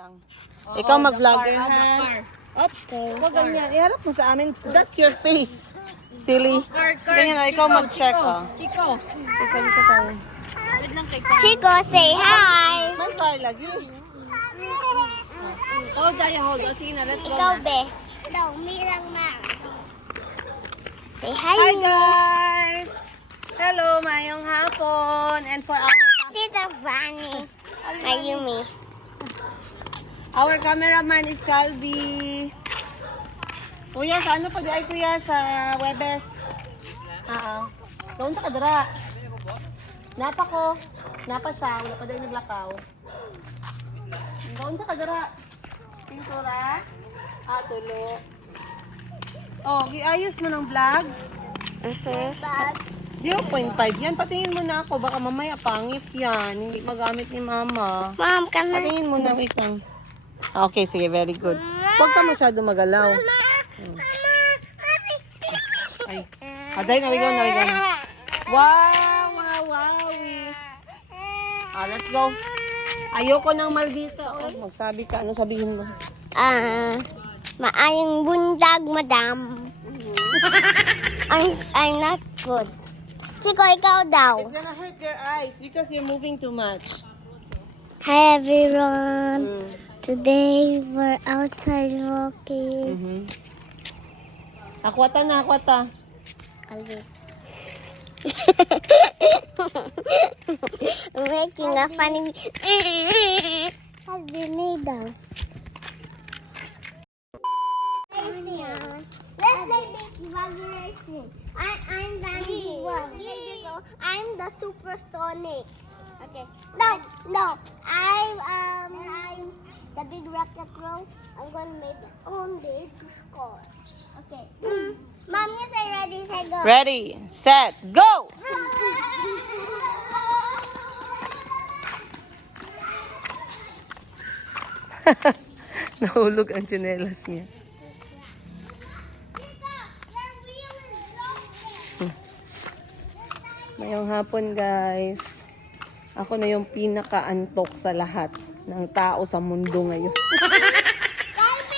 lang. Ikaw mag-vlogger ha. Up. Huwag ganyan. Iharap mo sa amin. That's your face. Silly. Ganyan na, ikaw mag-check. Chico. Ika tayo. Chico, say hi. Man tayo lagi. Hold tayo, hold. O, sige na, let's go Ikaw, na. be. No, me lang ma. Say hi. Hi guys! Hello, mayong hapon. And for Tita Vani. Mayumi. our cameraman is Calvi. Kuya, sa ano pa di ay kuya? Sa Webes? Doon sa kadra. Napa ko. Napa siya. Wala pa din naglakaw. Doon sa kadra. Pintura. Tulo. Oh, giayos mo ng vlog. 0.5 yan. Patingin mo na ako. Baka mamaya pangit yan. Hindi magamit ni mama. Mom, can I? Patingin mo na. Wait lang. Okay, sige. Very good. Huwag ka masyado magalaw. Ay. Aday, nawigaw na. Wow! Let's go. Ayoko ng maldita. Magsabi ka. Ano sabihin mo? Maayong bundag, madam. I'm not good. Chico, ikaw daw. It's gonna hurt your eyes because you're moving too much. Hi, everyone. Today, we're outside walking. Akwata na, akwata. Kalbi. Making a funny... Kalbi, may daw. Let's play this vibration. I'm Danny. I'm the supersonic. Okay. No. I'm the big rocket rose. I'm gonna make my own big score. Okay. Mom, you say ready, say go. Ready, set, go! Nahulog ang tsinelas niya. Ngayong hapon guys, ako na yung pinaka-antok sa lahat ng tao sa mundo ngayon.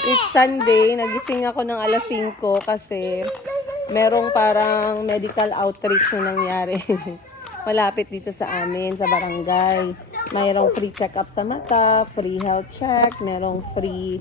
It's Sunday, nagising ako ng alas 5 kasi merong parang medical outreach na nangyari. Malapit dito sa amin, sa barangay. Mayroong free check-up sa mata, free health check, merong free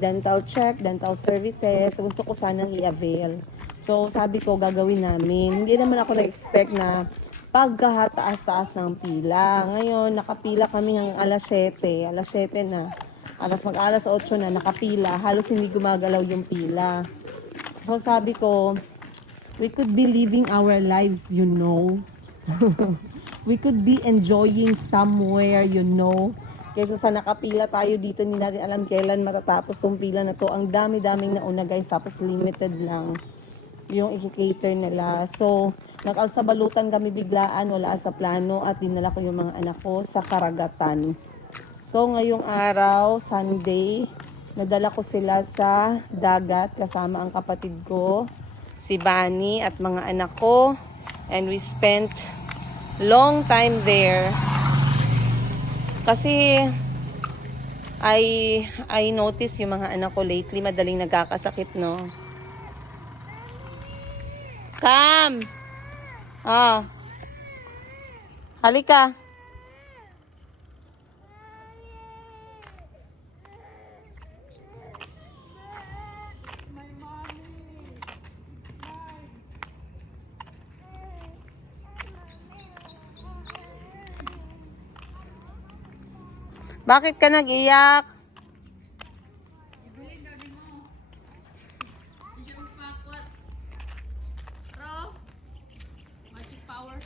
dental check, dental services. Gusto ko sanang i-avail. So, sabi ko, gagawin namin. Hindi naman ako na-expect na pagkahataas-taas ng pila. Ngayon, nakapila kami hanggang alas 7. Alas 7 na. Mag-alas 8 na, nakapila. Halos hindi gumagalaw yung pila. So, sabi ko, we could be living our lives, you know. We could be enjoying somewhere, you know. Kaysa sa nakapila tayo dito, hindi natin alam kailan matatapos tong pila na to. Ang dami-daming nauna guys, tapos limited lang yung i-cater nila. So, nag-alsabalutan kami biglaan, wala sa plano at dinala ko yung mga anak ko sa karagatan. So, ngayong araw, Sunday, nadala ko sila sa dagat kasama ang kapatid ko, si Bani at mga anak ko. And we spent long time there. Kasi I notice yung mga anak ko lately madaling nagkakasakit, no? Come! Halika. Bakit ka nag-iyak?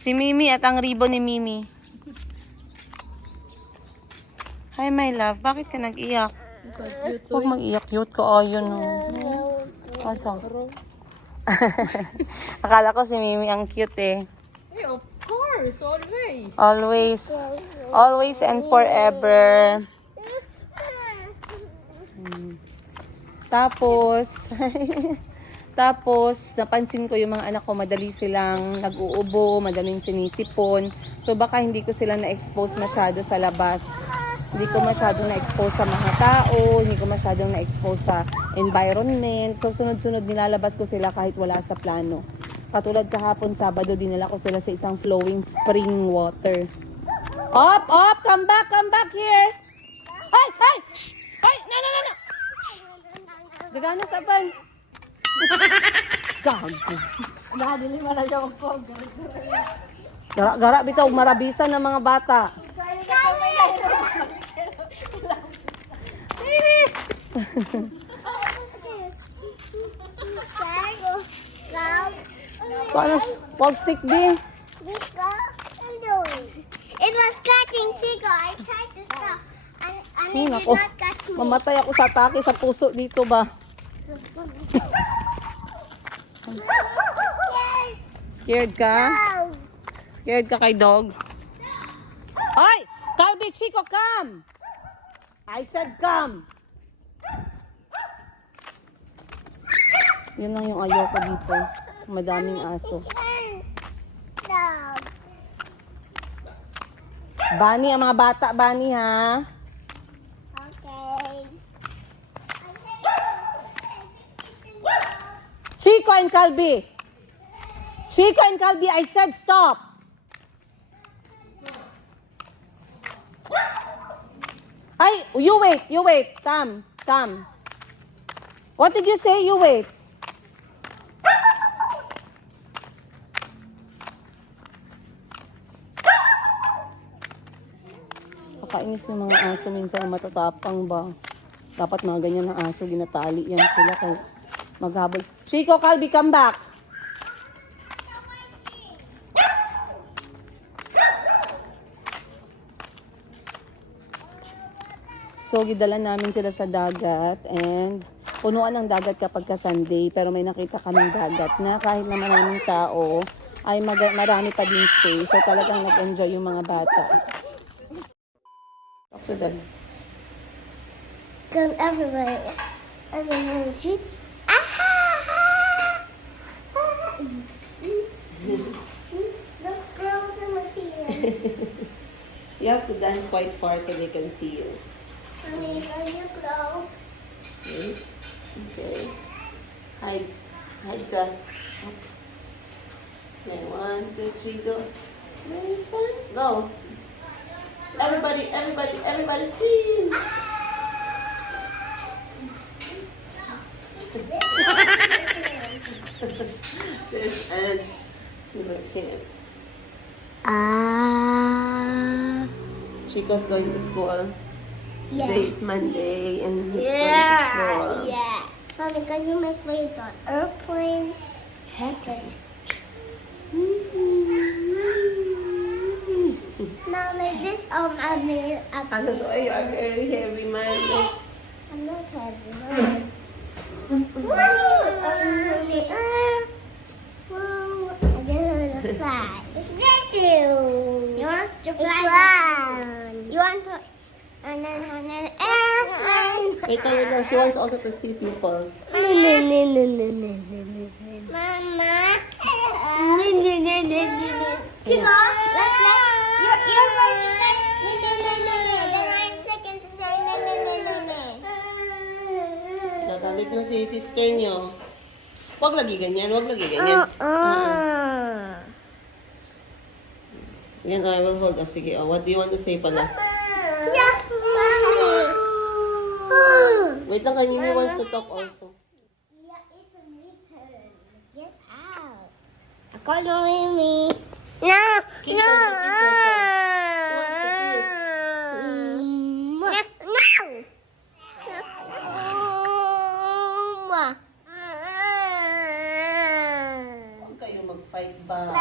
Si Mimi at ang ribbon ni Mimi. Hi my love, bakit ka nag-iyak? Huwag mag-iyak, cute ko. Yun o. Asa? Akala ko si Mimi ang cute eh. Hey, of course, always. Always and forever. Tapos, napansin ko yung mga anak ko, madali silang nag-uubo, madaling sinisipon. So, baka hindi ko sila na-expose masyado sa labas. Hindi ko masyadong na-expose sa mga tao, hindi ko masyadong na-expose sa environment. So, sunod-sunod nilalabas ko sila kahit wala sa plano. Katulad kahapon, Sabado, dinala ko sila sa isang flowing spring water. Op! Come back here! Ay! Shh! Ay! No! Gagana sa pan. Gago. Nakadili mo na siya mag-phone. Gara bitaw, marabisan ng mga bata. Paano? Pog stick din. It was catching Chico. I tried to stop. And it did Nako, not catch me. mamatay ako sa atake sa puso dito ba? Scared ka? No. Scared ka kay dog? Ay! Calby, Chico, come! I said come! Yun lang yung ayaw ko dito. Madaming aso. Dog. Bunny, ang mga bata, Bunny, ha? Okay. Chico and Calby! Chico and Calby, I said stop! Ay, you wait. Come. What did you say? You wait. Kakainis ng mga aso minsan matatapang ba? Dapat mga ganyan na aso, ginatali yan sila kay maghabol. Chico, Calby, come back. So, gidala namin sila sa dagat and punuan ng dagat kapag ka Sunday. Pero may nakita kaming dagat na kahit na maraming tao, ay marami pa din space. So, talagang nag-enjoy yung mga bata. Talk to them. Come everywhere. Everyone on the street. Look, girls in my feet. You have to dance quite far so they can see you. Mommy, are you close? Okay. Hide the. Then 1, 2, 3, go. Nice one. Go. Everybody scream. There's ants. Look, ants. Chico's going to school. Today is Monday and he's going to school. Yeah. Mommy, can you make me into an airplane? Heaven. Now like this, I made a And so you are very heavy, man. I'm not heavy. Mommy, I just want to fly. Thank you. You want to fly? You want to? And then on an airplane. Wait lang. She wants also to see people. Mama. Chico, let's you're going to say no. Then I'm second to say no. Nabalik na si sister niyo. Huwag lagi ganyan. Yan, I will hold. Sige, what do you want to say pala? Yeah, mommy. Wait lang, kay Mimi wants to talk also. Yeah, it's a meter. Get out. I call you Mimi. No. Kiss her, kiss her. She wants to kiss. Huwag kayo mag-fight ba?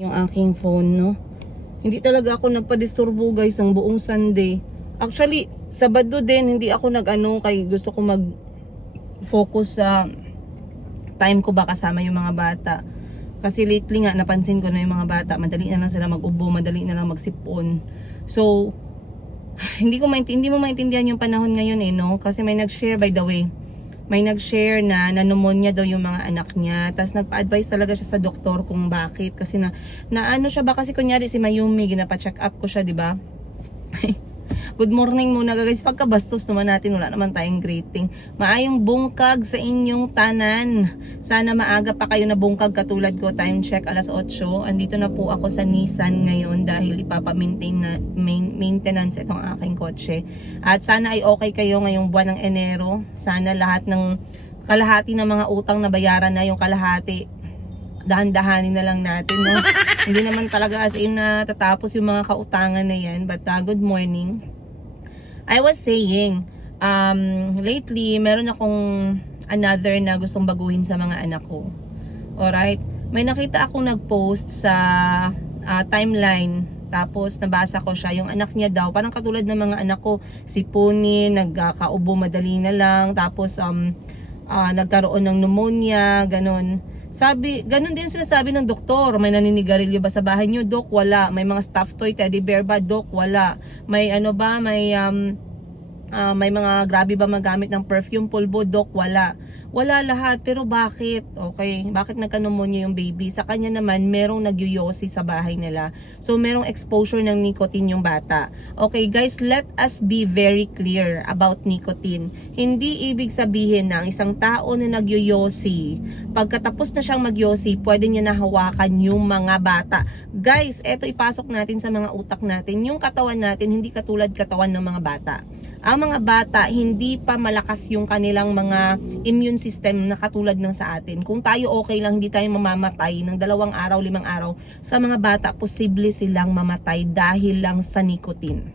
Yung aking phone, no? Hindi talaga ako nagpa-disturbo guys ang buong Sunday. Actually, Sabado din, hindi ako nag-ano kay gusto ko mag-focus sa time ko ba kasama yung mga bata. Kasi lately nga, napansin ko na yung mga bata, madali na lang sila mag-ubo, madali na lang magsipon. So, hindi mo maintindihan yung panahon ngayon no? Kasi may nag-share, by the way, may nag-share na pneumonia daw yung mga anak niya. Tapos nagpa-advise talaga siya sa doktor kung bakit. Kasi na ano siya ba? Kasi kunyari si Mayumi, ginapa-check up ko siya, di ba? Good morning muna guys. Pagkabastos naman natin, wala naman tayong greeting. Maayong bungkag sa inyong tanan. Sana maaga pa kayo na bungkag katulad ko. Time check, 8:00. Andito na po ako sa Nissan ngayon dahil ipapa-maintain na maintenance itong aking kotse. At sana ay okay kayo ngayong buwan ng Enero. Sana lahat ng kalahati ng mga utang na bayaran na, yung kalahati dahan-dahanin na lang natin, no? Hindi naman talaga as in na tatapos yung mga kautangan na yan. But good morning. I was saying, lately, meron akong another na gustong baguhin sa mga anak ko. Alright? May nakita akong nag-post sa timeline. Tapos nabasa ko siya, yung anak niya daw, parang katulad ng mga anak ko, sipunin, nagkaubo madali na lang, tapos nagkaroon ng pneumonia, ganun. Ganun din sinasabi ng doktor. May naninigarilyo ba sa bahay niyo? Dok, wala. May mga stuffed toy, teddy bear ba? Dok, wala. May ano ba? May mga grabe ba magamit ng perfume, pulbo? Dok, wala. Wala lahat. Pero bakit? Okay. Bakit nagka-pneumonia yung baby? Sa kanya naman, merong nagyoyosi sa bahay nila. So, merong exposure ng nicotine yung bata. Okay, guys, let us be very clear about nicotine. Hindi ibig sabihin na ang isang tao na nagyoyosi, pagkatapos na siyang magyosi, pwede niya nahawakan yung mga bata. Guys, eto ipasok natin sa mga utak natin. Yung katawan natin, hindi katulad katawan ng mga bata. Ang mga bata, hindi pa malakas yung kanilang mga immune system na katulad ng sa atin. Kung tayo okay lang, hindi tayo mamamatay ng 2 araw, 5 araw. Sa mga bata, posible silang mamatay dahil lang sa nicotine.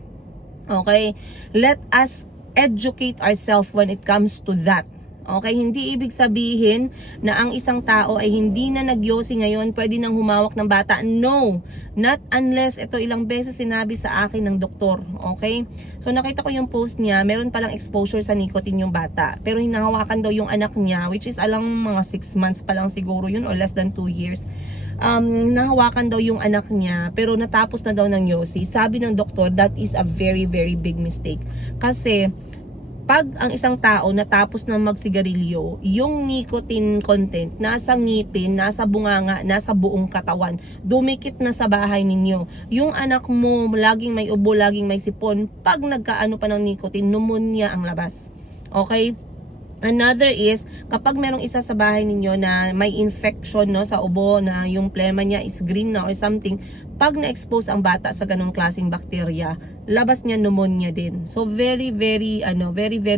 Okay? Let us educate ourselves when it comes to that. Okay, hindi ibig sabihin na ang isang tao ay hindi na nagyosi ngayon, pwede nang humawak ng bata. No, not unless ito ilang beses sinabi sa akin ng doktor. Okay, so nakita ko yung post niya, meron palang exposure sa nicotine yung bata. Pero hinahawakan daw yung anak niya, which is alang mga 6 months pa lang siguro yun or less than 2 years. Nahawakan daw yung anak niya pero natapos na daw ng yosi. Sabi ng doktor, that is a very very big mistake. Kasi pag ang isang tao natapos na magsigarilyo, yung nicotine content nasa ngipin, nasa bunganga, nasa buong katawan, dumikit na sa bahay ninyo. Yung anak mo laging may ubo, laging may sipon, pag nagkaano pa ng nicotine, pneumonia ang labas. Okay? Another is, kapag merong isa sa bahay ninyo na may infection no, sa ubo, na yung plema niya is green na or something, pag na-expose ang bata sa ganong klaseng bakterya, labas niya pneumonia din. So very very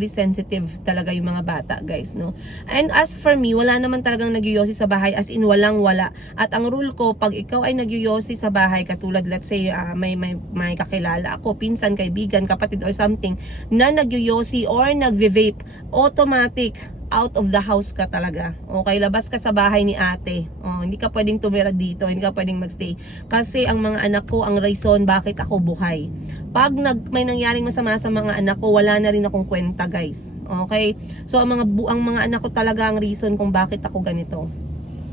sensitive talaga yung mga bata, guys, no. And as for me, wala naman talagang nagyoyosi sa bahay, as in walang wala. At ang rule ko, pag ikaw ay nagyoyosi sa bahay, katulad let's say may kakilala ako, pinsan, kaibigan, kapatid or something na nagyoyosi or nagve-vape, automatic out of the house ka talaga. Okay, labas ka sa bahay ni ate. Hindi ka pwedeng tumira dito, hindi ka pwedeng magstay. Kasi ang mga anak ko, ang reason bakit ako buhay. Pag may nangyaring masama sa mga anak ko, wala na rin akong kwenta, guys. Okay? So ang mga anak ko talaga ang reason kung bakit ako ganito.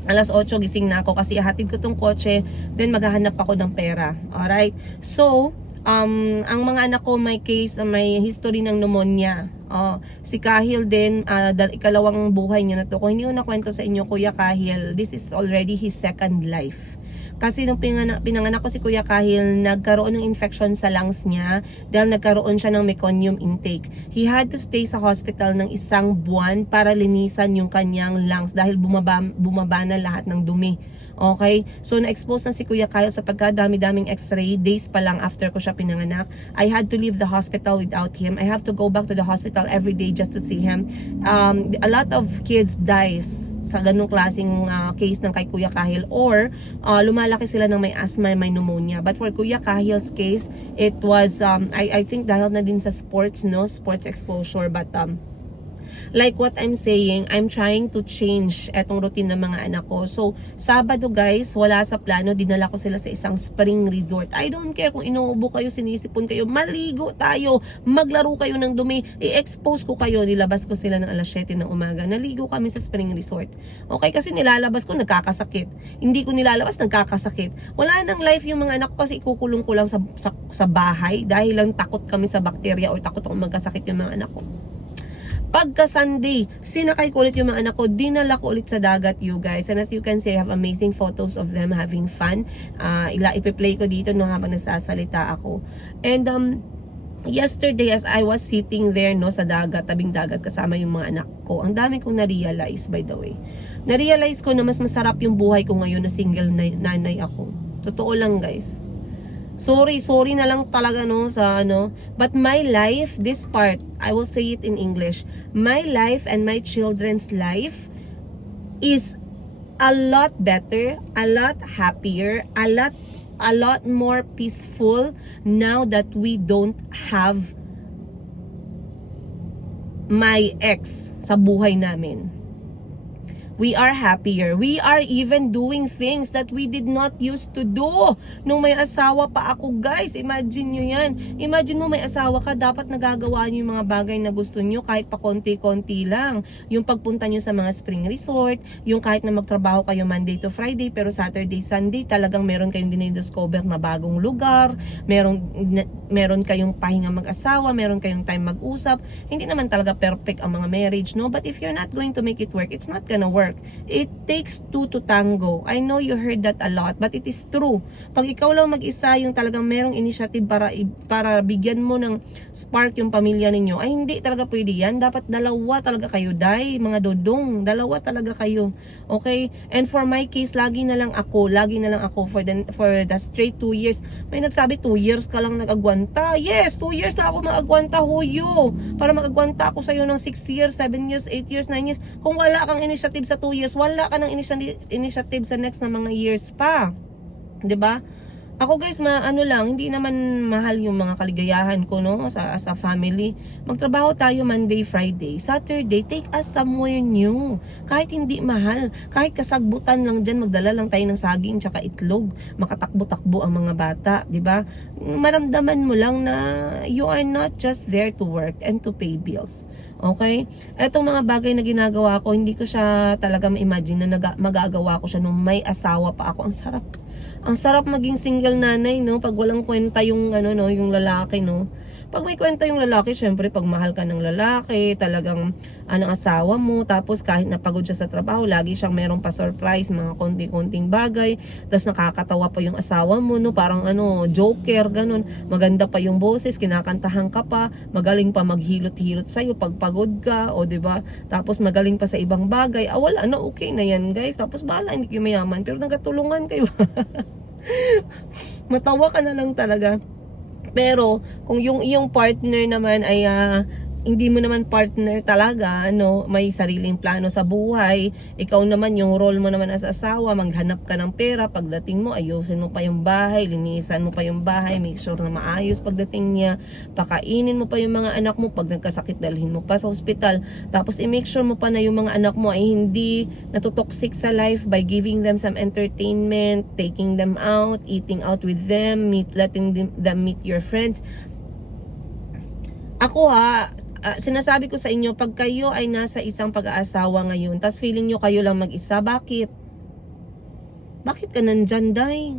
8:00 gising na ako kasi ihatid ko tong kotse, then maghahanap ako ng pera. Alright? So, ang mga anak ko may history ng pneumonia. Si Kahil din, ikalawang buhay niya na to. Kung hindi ko nakwento sa inyo, Kuya Kahil, this is already his second life. Kasi nung pinanganak ko si Kuya Kahil, nagkaroon ng infection sa lungs niya dahil nagkaroon siya ng meconium intake. He had to stay sa hospital ng 1 buwan para linisan yung kanyang lungs dahil bumaba na lahat ng dumi. Okay? So, na-expose na si Kuya Kyle sa pagkadami-daming x-ray. Days pa lang after ko siya pinanganak. I had to leave the hospital without him. I have to go back to the hospital every day just to see him. A lot of kids dies sa ganung klaseng case ng kay Kuya Kahil, or lumalaki sila ng may asthma, may pneumonia. But for Kuya Kahil's case, it was I think dahil na din sa sports, no, sports exposure, but like what I'm saying, I'm trying to change etong routine ng mga anak ko. So, Sabado guys, wala sa plano, dinala ko sila sa isang spring resort. I don't care kung inuubo kayo, sinisipon kayo, maligo tayo, maglaro kayo ng dumi, i-expose ko kayo, nilabas ko sila ng alas 7 ng umaga. Naligo kami sa spring resort. Okay, kasi nilalabas ko, nagkakasakit. Hindi ko nilalabas, nagkakasakit. Wala nang life yung mga anak ko kasi ikukulong ko lang sa bahay dahil lang takot kami sa bakterya or takot ako magkasakit yung mga anak ko. Pagka Sunday, sinakay ko ulit yung mga anak ko, dinala ko ulit sa dagat, you guys. And as you can see, I have amazing photos of them having fun. Ipi-play ko dito no, habang nagsasalita ako. And yesterday, as I was sitting there no, sa dagat, tabing dagat, kasama yung mga anak ko, ang dami kong na-realize, by the way. Na-realize ko na mas masarap yung buhay ko ngayon na single nanay ako. Totoo lang, guys. Sorry na lang talaga no sa ano. But my life, this part, I will say it in English. My life and my children's life is a lot better, a lot happier, a lot more peaceful now that we don't have my ex sa buhay namin. We are happier. We are even doing things that we did not used to do nung may asawa pa ako, guys. Imagine nyo yan. Imagine mo may asawa ka, dapat nagagawa nyo yung mga bagay na gusto nyo kahit pa konti-konti lang. Yung pagpunta nyo sa mga spring resort, yung kahit na magtrabaho kayo Monday to Friday, pero Saturday, Sunday, talagang meron kayong dinidiscover na bagong lugar, meron kayong pahinga mag-asawa, meron kayong time mag-usap. Hindi naman talaga perfect ang mga marriage, no? But if you're not going to make it work, it's not gonna work. It takes two to tango. I know you heard that a lot, but it is true. Pag ikaw lang mag-isa, yung talagang merong initiative para bigyan mo ng spark yung pamilya ninyo, ay hindi talaga pwede yan. Dapat dalawa talaga kayo, mga dodong. Dalawa talaga kayo. Okay? And for my case, lagi na lang ako for the straight 2 years. May nagsabi 2 years ka lang nag-agwanta. Yes, 2 years na ako mag-agwanta, huyo. Para mag-agwanta ako sa'yo ng 6 years, 7 years, 8 years, 9 years. Kung wala kang initiative sa 2 years, wala ka ng initiative sa next na mga years pa. 'Di ba? Ako guys, hindi naman mahal yung mga kaligayahan ko no sa family. Magtrabaho tayo Monday, Friday, Saturday, take us somewhere new. Kahit hindi mahal, kahit kasagbutan lang diyan, magdala lang tayo ng saging tsaka itlog, makatakbo-takbo ang mga bata, 'di ba? Maramdaman mo lang na you are not just there to work and to pay bills. Okay? Etong mga bagay na ginagawa ko, hindi ko siya talaga ma-imagine na magagawa ko siya nung may asawa pa ako. Ang sarap. Ang sarap maging single nanay, no? Pag walang kwenta yung yung lalaki, no? Pag may kwenta yung lalaki, syempre pag mahal ka ng lalaki, talagang asawa mo, tapos kahit napagod siya sa trabaho, lagi siyang merong pa-surprise, mga konting-konting bagay, tapos nakakatawa pa yung asawa mo, no? Parang joker, ganun. Maganda pa yung boses, kinakantahan ka pa, magaling pa maghilot-hilot sa'yo pag pagod ka, o 'di ba? Tapos magaling pa sa ibang bagay. Wala na, okay na yan, guys. Tapos bahala, hindi kayo mayaman, pero nagkatulungan kayo. Matawa ka na lang talaga. Pero kung yung iyong partner naman ay hindi mo naman partner talaga, may sariling plano sa buhay, ikaw naman yung role mo naman as asawa, maghanap ka ng pera, pagdating mo ayusin mo pa yung bahay, linisan mo pa yung bahay, make sure na maayos pagdating niya, pakainin mo pa yung mga anak mo, pag nagkasakit dalhin mo pa sa ospital, tapos i-make sure mo pa na yung mga anak mo ay hindi natutoxic sa life by giving them some entertainment, taking them out, eating out with them, letting them meet your friends. Ako sinasabi ko sa inyo, pag kayo ay nasa isang pag-aasawa ngayon, tas feeling nyo kayo lang mag-isa, bakit? Bakit ka nandyan, Day?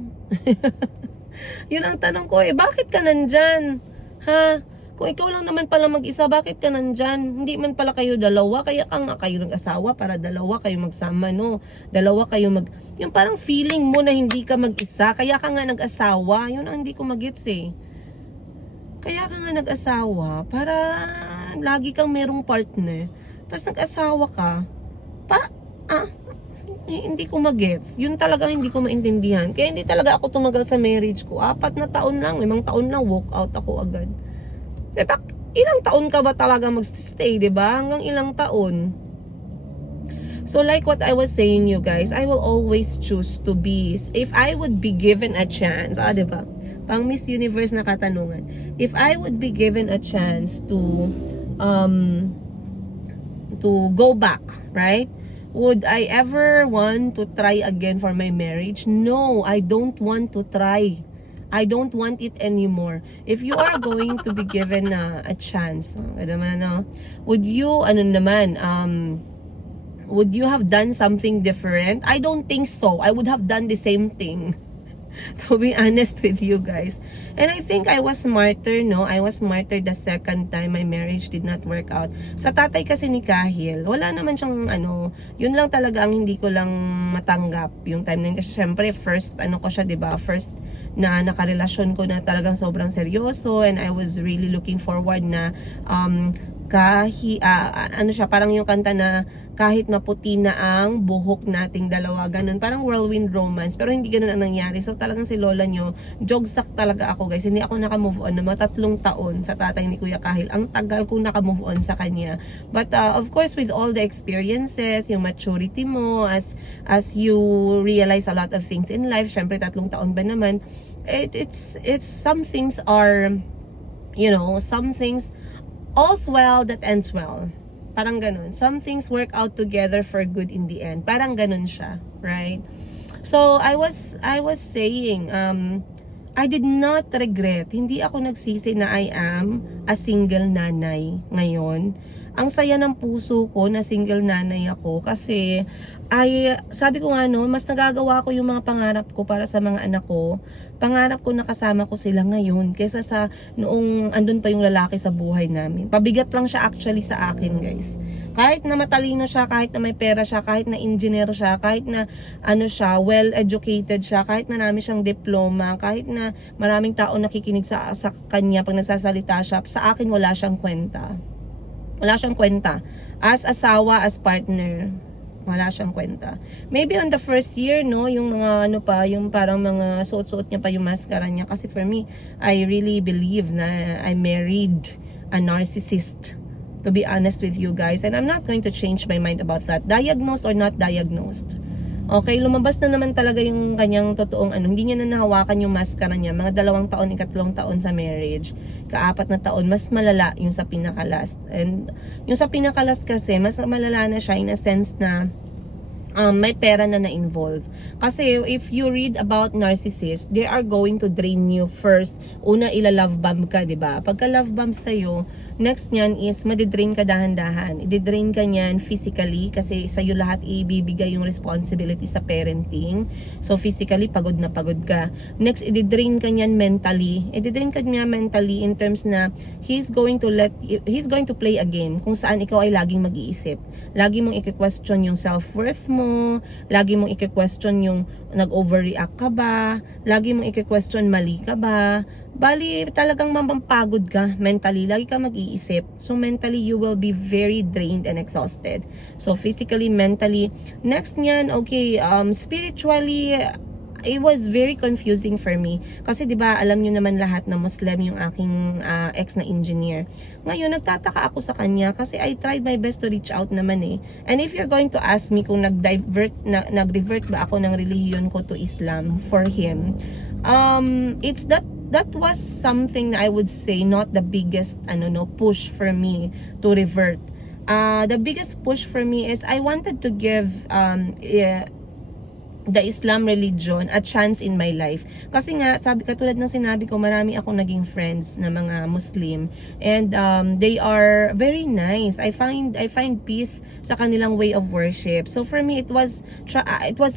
Yun ang tanong ko bakit ka nandyan? Ha? Kung ikaw lang naman pala mag-isa, bakit ka nandyan? Hindi man pala kayo dalawa, kaya kayo nag-asawa para dalawa kayo magsama, no? Dalawa kayo yung parang feeling mo na hindi ka mag-isa, kaya ka nga nag-asawa, yun ang hindi ko mag-gets Kaya ka nga nag-asawa para lagi kang merong partner. Tapos nag-asawa ka para hindi ko magets. Yun talaga hindi ko maintindihan. Kaya hindi talaga ako tumagal sa marriage ko. 4 na taon lang, 5 taon lang, walk out ako agad. Ilang taon ka ba talaga mag-stay, 'di ba? Hanggang ilang taon. So like what I was saying, you guys, I will always choose to be, if I would be given a chance, 'di ba? Pang Miss Universe na katanungan. If I would be given a chance to to go back, right? Would I ever want to try again for my marriage? No, I don't want to try. I don't want it anymore. If you are going to be given a chance, would you, would you have done something different? I don't think so. I would have done the same thing. To be honest with you guys. And I think I was smarter, no? I was smarter the second time my marriage did not work out. Sa tatay kasi ni Kahil, wala naman siyang yun lang talaga ang hindi ko lang matanggap yung time na yun. Kasi syempre, first, ko siya, diba? First na nakarelasyon ko na talagang sobrang seryoso, and I was really looking forward na parang yung kanta na kahit maputi na ang buhok nating dalawa, ganun, parang whirlwind romance, pero hindi ganun ang nangyari. So talagang si lola nyo, jogsak talaga ako guys, hindi ako nakamove on na 3 taon sa tatay ni Kuya Kahil. Ang tagal kong nakamove on sa kanya, but of course with all the experiences, yung maturity mo, as you realize a lot of things in life, syempre 3 taon ba naman, it's some things are, some things, all's well that ends well. Parang ganun. Some things work out together for good in the end. Parang ganun siya, right? So, I was saying, I did not regret. Hindi ako nagsisi na I am a single nanay ngayon. Ang saya ng puso ko na single nanay ako kasi sabi ko nga mas nagagawa ko yung mga pangarap ko para sa mga anak ko. Pangarap ko na kasama ko sila ngayon kaysa sa noong andun pa yung lalaki sa buhay namin. Pabigat lang siya actually sa akin, guys. Kahit na matalino siya, kahit na may pera siya, kahit na engineer siya, kahit na siya, well-educated siya, kahit marami siyang diploma, kahit na maraming tao nakikinig sa kanya pag nagsasalita siya, sa akin wala siyang kwenta. Wala siyang kwenta. As asawa, as partner, wala siyang kwenta. Maybe on the first year, yung mga yung parang mga suot-suot niya pa yung maskara niya. Kasi for me, I really believe na I married a narcissist. To be honest with you guys. And I'm not going to change my mind about that. Diagnosed or not diagnosed. Okay, lumabas na naman talaga yung kanyang totoong hindi niya na nahawakan yung maskara niya. Mga 2 taon, 3 taon sa marriage. 4 na taon, mas malala yung sa pinaka-last. And yung sa pinaka-last kasi, mas malala na siya in a sense na may pera na na-involve. Kasi if you read about narcissists, they are going to drain you first. Una, ila-love bomb ka, diba? Pagka love bomb sa'yo, next nyan is madidrain ka dahan-dahan. I-drain ka nyan physically kasi sa'yo lahat ibibigay yung responsibility sa parenting. So physically, pagod na pagod ka. Next, i-drain ka nyan mentally. I-drain ka nyan mentally in terms na he's going to play a game kung saan ikaw ay laging mag-iisip. Lagi mong i-question yung self-worth mo, lagi mong i-question yung nag-overreact ka ba, lagi mong i-question mali ka ba. Bali, talagang mampagod ka mentally. Lagi ka mag-iisip. So, mentally, you will be very drained and exhausted. So, physically, mentally. Next niyan, okay, spiritually, it was very confusing for me. Kasi, di ba alam nyo naman lahat na Muslim yung aking ex na engineer. Ngayon, nagtataka ako sa kanya kasi I tried my best to reach out naman eh. And if you're going to ask me kung nag-revert ba ako ng relihiyon ko to Islam for him, that was something I would say not the biggest push for me to revert. The biggest push for me is I wanted to give the Islam religion a chance in my life. Kasi nga, katulad ng sinabi ko, marami akong naging friends na mga Muslim, and they are very nice. I find peace sa kanilang way of worship. So for me, it was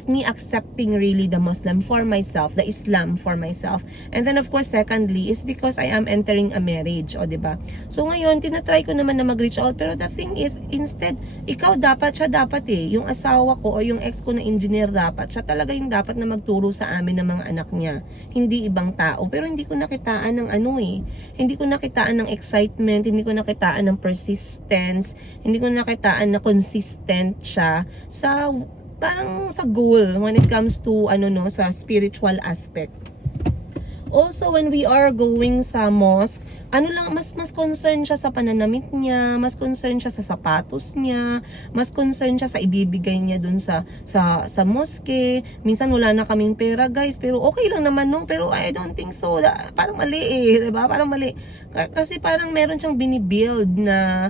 me accepting really the Muslim for myself, the Islam for myself. And then of course, secondly, is because I am entering a marriage, diba? So ngayon, tinatry ko naman na mag-reach out, pero the thing is, instead, siya dapat yung asawa ko o yung ex ko na engineer dapat, siya talaga yung dapat na magturo sa amin ng mga anak niya, hindi ibang tao. Pero hindi ko nakitaan ng hindi ko nakitaan ng excitement, hindi ko nakitaan ng persistence, hindi ko nakitaan na consistent siya sa parang sa goal when it comes to sa spiritual aspect. Also, when we are going sa mosque, ano lang, mas concerned siya sa pananamit niya, mas concerned siya sa sapatos niya, mas concerned siya sa ibibigay niya dun sa mosque. Minsan wala na kaming pera, guys, pero okay lang naman, no? Pero I don't think so. Parang mali eh, diba? Parang mali. Kasi parang meron siyang binibuild na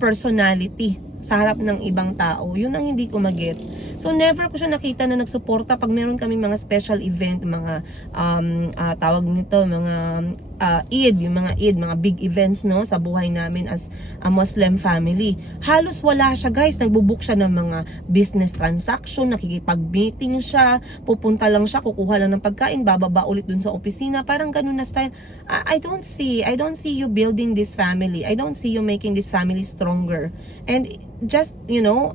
personality sa harap ng ibang tao. Yun ang hindi ko magets. So never ko siya nakita na nagsuporta pag meron kami mga special event, mga tawag nito, mga Eid, yung mga Eid, mga big events, no, sa buhay namin as a Muslim family. Halos wala siya, guys. Nagbubook siya ng mga business transaction, nakikipag-meeting siya, pupunta lang siya, kukuha lang ng pagkain, bababa ulit dun sa opisina. Parang ganun na style. I don't see you building this family. I don't see you making this family stronger. And just, you know,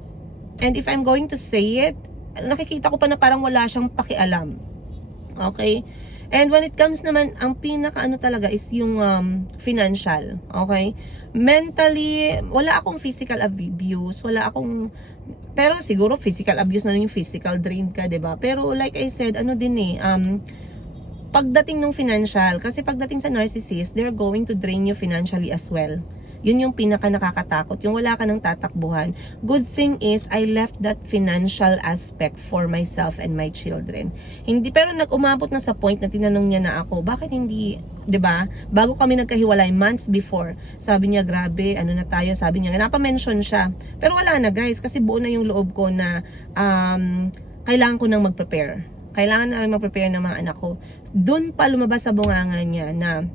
and if I'm going to say it, nakikita ko pa na parang wala siyang pakialam. Okay? And when it comes naman, ang pinaka ano talaga is yung financial. Okay? Mentally, wala akong physical abuse, pero siguro physical abuse na yung physical drain ka, 'di ba? Pero like I said, ano din eh, pagdating ng financial, kasi pagdating sa narcissist, they're going to drain you financially as well. Yun yung pinaka nakakatakot, yung wala ka ng tatakbuhan. Good thing is, I left that financial aspect for myself and my children. Hindi, pero umabot na sa point na tinanong niya na ako, bakit hindi, 'di ba? Bago kami nagkahiwalay, months before, sabi niya, grabe, ano na tayo, sabi niya, napamention siya. Pero wala na, guys, kasi buo na yung loob ko na kailangan ko nang mag-prepare. Kailangan na mag-prepare ng mga anak ko. Doon pa lumabas sa bunganga niya na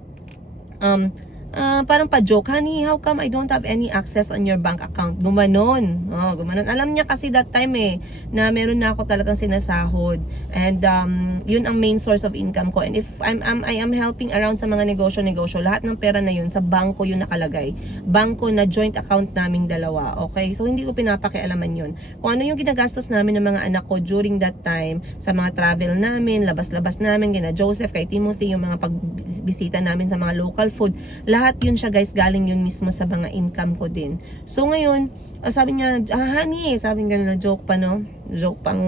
parang pa-joke, honey, how come I don't have any access on your bank account? Gumanon. Gumanon. Alam niya kasi that time na meron na ako talagang sinasahod. And yun ang main source of income ko. And if I am helping around sa mga negosyo, lahat ng pera na yun, sa bangko yun nakalagay. Bangko na joint account naming dalawa. Okay? So, hindi ko pinapakialaman yun. Kung ano yung ginagastos namin ng mga anak ko during that time, sa mga travel namin, labas-labas namin, kina Joseph, kay Timothy, yung mga pagbisita namin sa mga local food, lahat yun siya, guys, galing yun mismo sa mga income ko din. So ngayon, sabi niya, honey, sabi niya na joke pa, no? Joke pang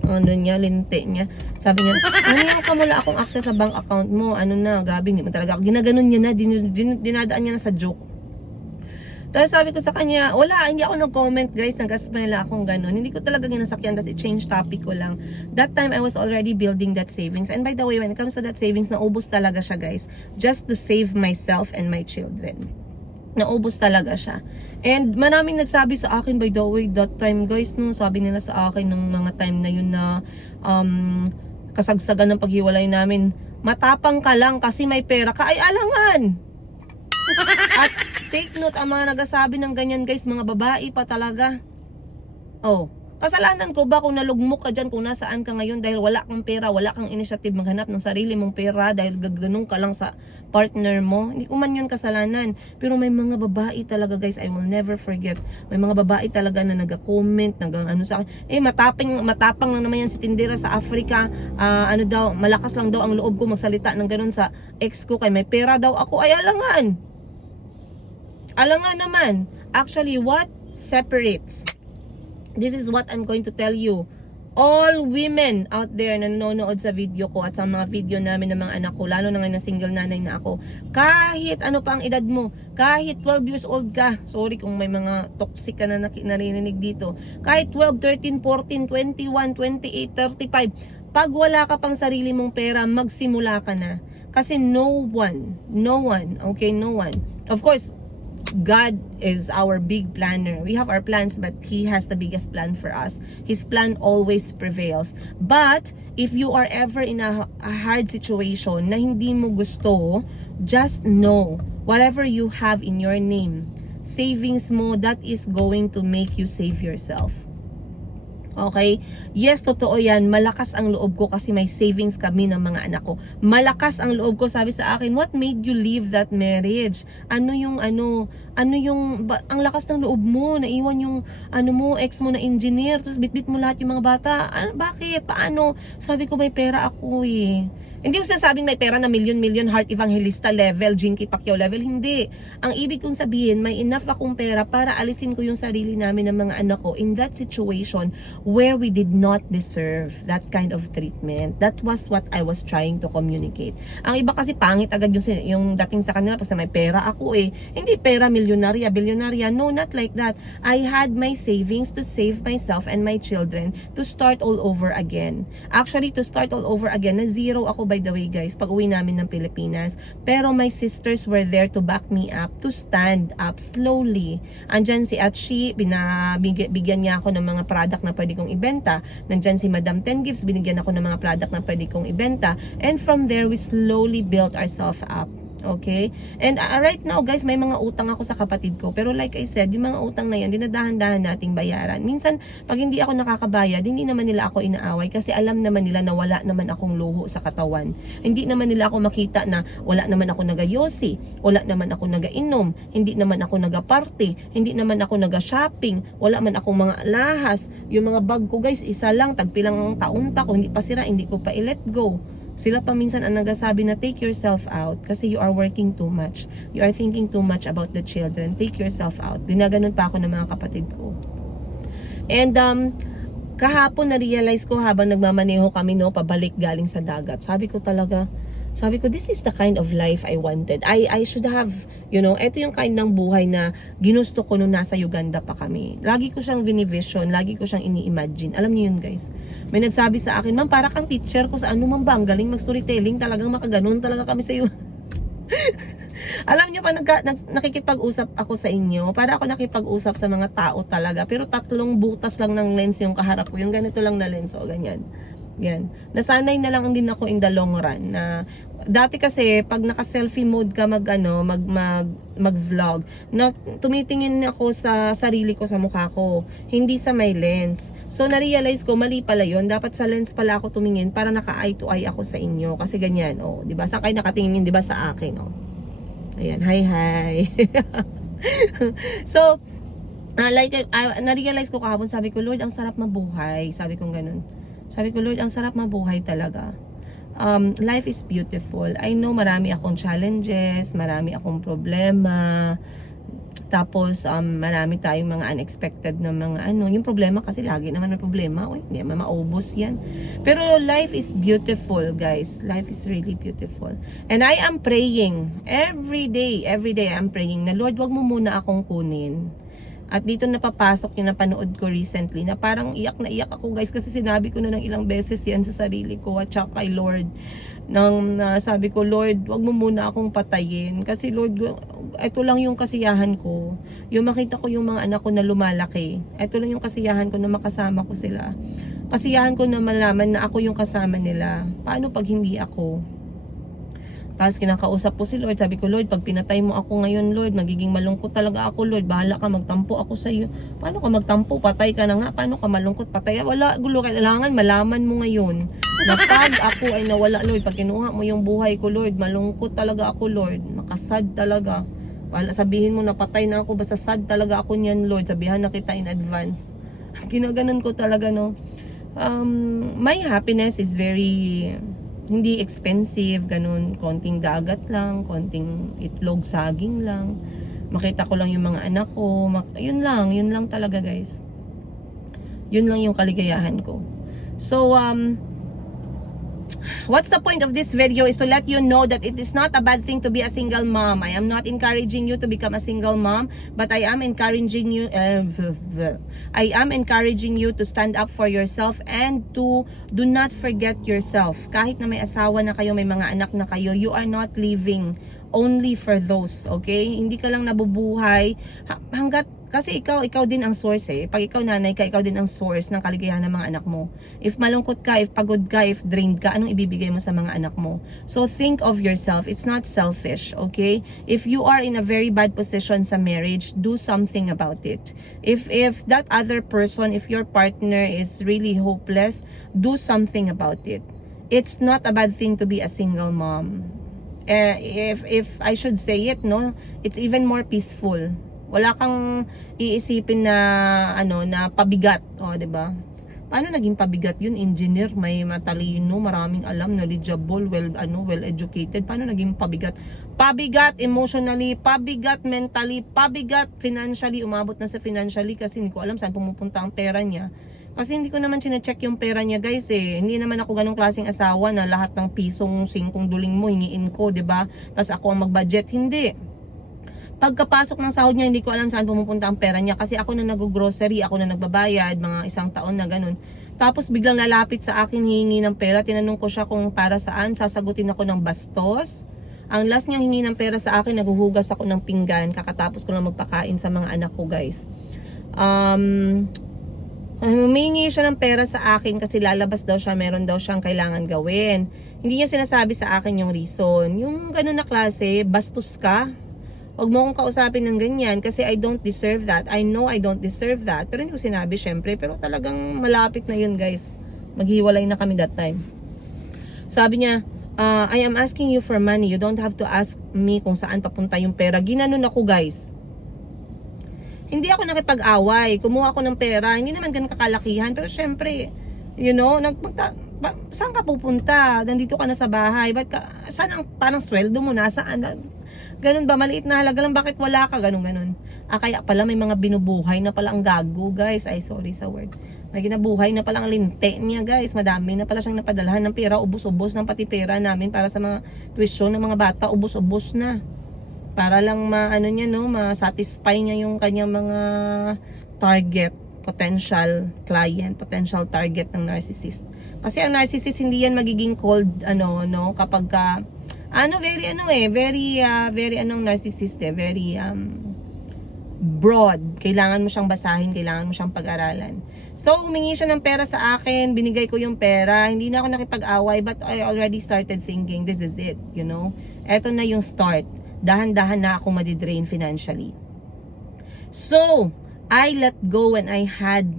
ano niya, linte niya. Sabi niya, honey, how come wala akong access sa bank account mo? Ano na, grabe, hindi mo talaga. Ginaganon niya na, dinadaan niya na sa joke. Tapos sabi ko sa kanya, wala, hindi ako nag-comment, guys, nag-asmile akong gano'n. Hindi ko talaga ginasakyan, kasi change topic ko lang. That time, I was already building that savings. And by the way, when it comes to that savings, naubos talaga siya, guys, just to save myself and my children. Naubos talaga siya. And maraming nagsabi sa akin, by the way, that time, guys, no, sabi nila sa akin ng mga time na yun na kasagsagan ng paghiwalay namin, matapang ka lang kasi may pera ka, ay alangan! At take note, ang mga nagsasabi ng ganyan, guys, mga babae pa talaga. Kasalanan ko ba kung nalugmok ka dyan, kung nasaan ka ngayon dahil wala kang pera, wala kang initiative maghanap ng sarili mong pera dahil gaganong ka lang sa partner mo? Hindi ko man yun kasalanan. Pero may mga babae talaga, guys, I will never forget. May mga babae talaga na nag-comment, ano sa akin, matapang lang naman yan si tindera sa Africa. Ano daw, malakas lang daw ang loob ko magsalita ng ganun sa ex ko, kay may pera daw ako. Ay, alangan! Alangan naman. Actually, what separates? This is what I'm going to tell you. All women out there na nanonood sa video ko at sa mga video namin ng mga anak ko, lalo na ngayon na single nanay na ako, kahit ano pa ang edad mo, kahit 12 years old ka, sorry kung may mga toxic ka na narinig dito, kahit 12, 13, 14, 21, 28, 35, pag wala ka pang sarili mong pera, magsimula ka na. Kasi no one, okay, no one. Of course, God is our big planner. We have our plans, but He has the biggest plan for us. His plan always prevails. But if you are ever in a hard situation na hindi mo gusto, just know, whatever you have in your name, savings mo, that is going to make you save yourself. Okay? Yes, totoo yan. Malakas ang loob ko kasi may savings kami ng mga anak ko. Malakas ang loob ko. Sabi sa akin, what made you leave that marriage? ang lakas ng loob mo, naiwan yung ex mo na engineer, tapos bitbit mo lahat yung mga bata. Bakit? Paano? Sabi ko, may pera ako eh. Hindi ko sinasabing may pera na million heart evangelista level, Jinky Pacquiao level. Hindi. Ang ibig kong sabihin, may enough akong pera para alisin ko yung sarili namin ng mga anak ko in that situation where we did not deserve that kind of treatment. That was what I was trying to communicate. Ang iba kasi pangit agad yung dating sa kanila kasi may pera ako eh. Hindi pera milyonarya, bilyonarya. No, not like that. I had my savings to save myself and my children to start all over again. Actually, to start all over again, na zero ako by the way guys, pag uwi namin ng Pilipinas. Pero my sisters were there to back me up, to stand up slowly. Andyan si Atshi, bigyan niya ako ng mga product na pwede kong ibenta. Nandyan si Madam Ten Gifts, binigyan ako ng mga product na pwede kong ibenta. And from there, we slowly built ourselves up. Okay? And right now guys, may mga utang ako sa kapatid ko. Pero like I said, yung mga utang na yan, dinadahan-dahan nating bayaran. Minsan, pag hindi ako nakakabayad, hindi naman nila ako inaaway kasi alam naman nila na wala naman akong luho sa katawan. Hindi naman nila ako makita na wala naman ako nagayosi, wala naman ako nagainom, hindi naman ako nagaparty, hindi naman ako naga-shopping, wala man akong mga lahas. Yung mga bag ko guys, isa lang, tagpilang taon pa, kung hindi pa sira, hindi ko pa i-let go. Sila pa minsan ang nagsasabi na take yourself out kasi you are working too much. You are thinking too much about the children. Take yourself out. Ginaganon pa ako ng mga kapatid ko. And kahapon na-realize ko habang nagmamaneho kami pabalik galing sa dagat. Sabi ko, this is the kind of life I wanted. I should have, ito yung kind ng buhay na ginusto ko nung nasa Uganda pa kami. Lagi ko siyang vinivision, lagi ko siyang ini-imagine. Alam niyo yun guys. May nagsabi sa akin, ma'am, para kang teacher ko sa ano, ma'am, ba? Ang galing mag-storytelling, talagang makaganon talaga kami sa iyo. Alam niyo pa, nakikipag-usap ako sa inyo. Para ako nakipag-usap sa mga tao talaga. Pero 3 butas lang ng lens yung kaharap ko. Yung ganito lang na lens, o ganyan. Yan. Nasanay na lang din ako in the long run na dati kasi pag naka-selfie mode ka mag-vlog, na tumitingin ako sa sarili ko sa mukha ko, hindi sa may lens. So na-realize ko mali pala 'yon. Dapat sa lens pala ako tumingin para naka-eye to eye ako sa inyo kasi ganyan, 'di ba? Saan kayo nakatingin, 'di ba, sa akin, Ayan, hi. So, na-realize ko kahapon, sabi ko, Lord, ang sarap mabuhay. Sabi ko ganun. Sabi ko, Lord, ang sarap mabuhay talaga. Life is beautiful. I know marami akong challenges, marami akong problema. Tapos, marami tayong mga unexpected na mga yung problema kasi lagi naman may problema. Hindi naman maubos yan. Pero life is beautiful, guys. Life is really beautiful. And I am praying. Every day I'm praying na, Lord, wag mo muna akong kunin. At dito napapasok yung napanood ko recently na parang iyak na iyak ako guys kasi sinabi ko na ng ilang beses yan sa sarili ko at saka kay Lord. Sabi ko, Lord, wag mo muna akong patayin kasi Lord, ito lang yung kasiyahan ko. Yung makita ko yung mga anak ko na lumalaki. Ito lang yung kasiyahan ko na makasama ko sila. Kasiyahan ko na malaman na ako yung kasama nila. Paano pag hindi ako? Tapos kinakausap ko si Lord, sabi ko, Lord, pag pinatay mo ako ngayon, Lord, magiging malungkot talaga ako, Lord. Bahala ka, magtampo ako sa iyo. Paano ka magtampo? Patay ka na nga. Paano ka malungkot? Patay? Wala, gulo. Kailangan malaman mo ngayon na pag ako ay nawala, Lord, pag kinuha mo yung buhay ko, Lord, malungkot talaga ako, Lord. Makasad talaga. Wala, sabihin mo na patay na ako, basta sad talaga ako niyan, Lord. Sabihan na kita in advance. Ginaganon ko talaga, my happiness is very hindi expensive, ganun, konting dagat lang, konting itlog, saging lang, makita ko lang yung mga anak ko, yun lang talaga guys, yun lang yung kaligayahan ko. So, what's the point of this video is to let you know that it is not a bad thing to be a single mom. I am not encouraging you to become a single mom, but I am encouraging you to stand up for yourself and to do not forget yourself. Kahit na may asawa na kayo, may mga anak na kayo, you are not living only for those, okay? Hindi ka lang nabubuhay hanggat kasi ikaw din ang source Pag ikaw nanay ka, ikaw din ang source ng kaligayahan ng mga anak mo. If malungkot ka, if pagod ka, if drained ka, anong ibibigay mo sa mga anak mo? So think of yourself. It's not selfish, okay? If you are in a very bad position sa marriage, do something about it. If that other person, if your partner is really hopeless, do something about it. It's not a bad thing to be a single mom. If I should say it, it's even more peaceful. Wala kang iisipin na na pabigat, 'di ba? Paano naging pabigat yun? Engineer, may matalino, maraming alam, knowledgeable, well educated. Paano naging pabigat? Pabigat emotionally, pabigat mentally, pabigat financially. Umabot na sa financially kasi hindi ko alam saan pumupunta ang pera niya. Kasi hindi ko naman chinecheck yung pera niya, guys eh. Hindi naman ako ganong klaseng asawa na lahat ng pisong singkong duling mo hingiin ko, 'di ba? Tapos ako ang mag-budget, hindi. Pagkapasok ng sahod niya, hindi ko alam saan pumupunta ang pera niya kasi ako na nag-grocery, ako na nagbabayad, mga 1 taon na ganun. Tapos biglang lalapit sa akin, hihingi ng pera. Tinanong ko siya kung para saan, sasagutin ako ng bastos. Ang last niya hingi ng pera sa akin, naghuhugas ako ng pinggan, kakatapos ko lang magpakain sa mga anak ko, guys. Humingi siya ng pera sa akin kasi lalabas daw siya, meron daw siyang kailangan gawin. Hindi niya sinasabi sa akin yung reason. Yung ganun na klase, bastos ka. Huwag mo akong kausapin ng ganyan kasi I don't deserve that. I know I don't deserve that. Pero hindi ko sinabi syempre. Pero talagang malapit na yun, guys. Maghiwalay na kami that time. Sabi niya, I am asking you for money. You don't have to ask me kung saan papunta yung pera. Ginanon ako, guys. Hindi ako nakipag-away. Kumuha ako ng pera. Hindi naman ganun kakalakihan. Pero syempre, you know, saan ka pupunta? Nandito ka na sa bahay. Saan ang parang sweldo mo? Nasaan? Ganun ba? Maliit na halaga lang. Bakit wala ka? Ganun. Kaya pala may mga binubuhay na pala ang gago, guys. Ay, sorry sa word. May ginabuhay na pala ang linte niya, guys. Madami na pala siyang napadalhan ng pera. Ubus-ubos ng pati pera namin para sa mga tuition ng mga bata. Ubus-ubos na. Para lang ma-satisfy niya yung kanyang mga target, potential client, potential target ng narcissist. Kasi ang narcissist hindi yan magiging cold kapag very narcissist very broad. Kailangan mo siyang basahin, kailangan mo siyang pag-aralan. So, humingi siya ng pera sa akin, binigay ko yung pera, hindi na ako nakipag-away, but I already started thinking, this is it, you know? Eto na yung start. Dahan-dahan na ako madidrain financially. So, I let go when I had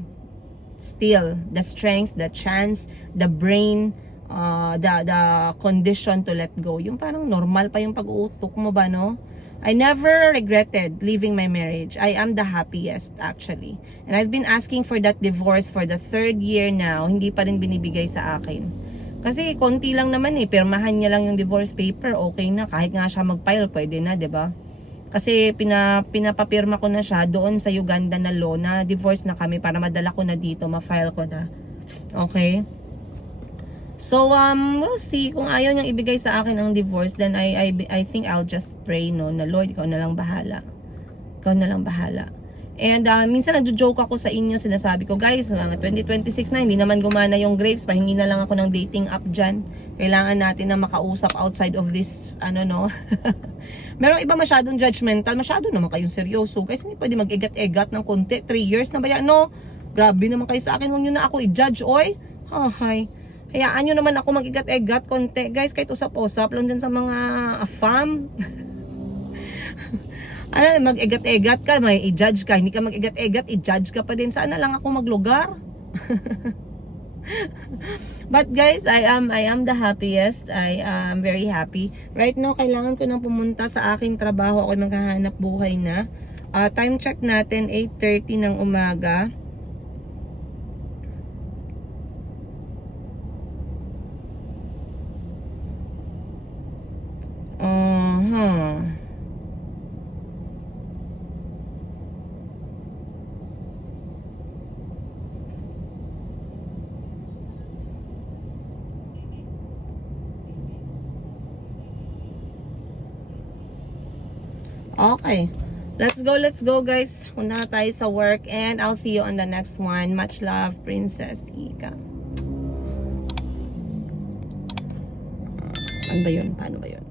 still the strength, the chance, the brain, the condition to let go. Yung parang normal pa yung pag-uutok mo ba, no? I never regretted leaving my marriage. I am the happiest, actually. And I've been asking for that divorce for the 3rd year now. Hindi pa rin binibigay sa akin. Kasi konti lang naman pirmahan niya lang yung divorce paper, okay na. Kahit nga siya mag-file, pwede na, 'di ba? Kasi pinapapirma ko na siya doon sa Uganda na law na divorce na kami para madala ko na dito, ma-file ko na. Okay? So, we'll see. Kung ayaw niyang ibigay sa akin ang divorce, then I think I'll just pray, no, na Lord, ikaw na lang bahala. Ikaw na lang bahala. And minsan nagjo-joke ako sa inyo, sinasabi ko, guys, mga 2026 na, hindi naman gumana yung grapes, pahingi na lang ako ng dating app dyan. Kailangan natin na makausap outside of this, Merong iba masyadong judgmental, masyado naman kayong seryoso. Guys, hindi pwede mag-egat-egat ng konti, 3 years na ba yan, no? Grabe naman kayo sa akin, huwag nyo na ako i-judge, oy. Hay. Hayaan nyo naman ako mag-egat-egat konti. Guys, kahit usap-usap lang dyan sa mga fam. Mag-egat-egat ka, may i-judge ka. Hindi ka mag-egat-egat, i-judge ka pa din. Saan na lang ako maglugar? But guys, I am the happiest. I am very happy. Right now, kailangan ko nang pumunta sa aking trabaho. Ako maghahanap buhay na. Time check natin, 8:30 ng umaga. Okay. Let's go guys. Punta na tayo sa work and I'll see you on the next one. Much love, Princess Ika. Ano ba yun? Paano ba yun?